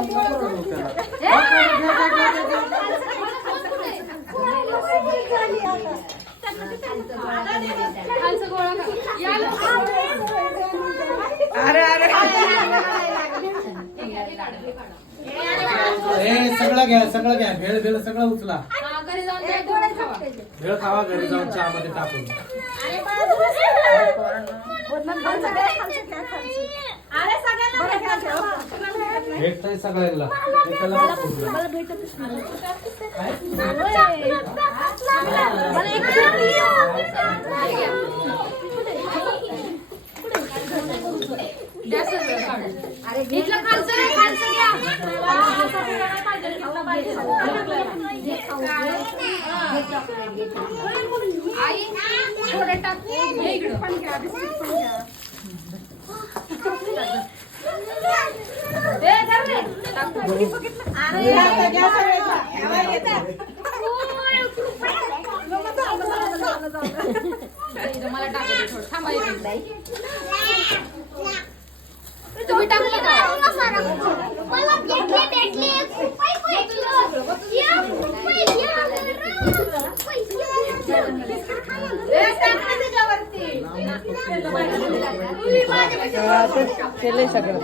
अरे अरे सगळं घ्या सगळं घ्या भेळ भेळ सगळं उचला भेळ खावा घरी जाऊन चहा मध्ये टाकून भेटतंय सगळ्यांना आई थोडं टाकू मला टाकायचं थोडं थांबा तुम्ही टाकलं का मला भेटले सगळं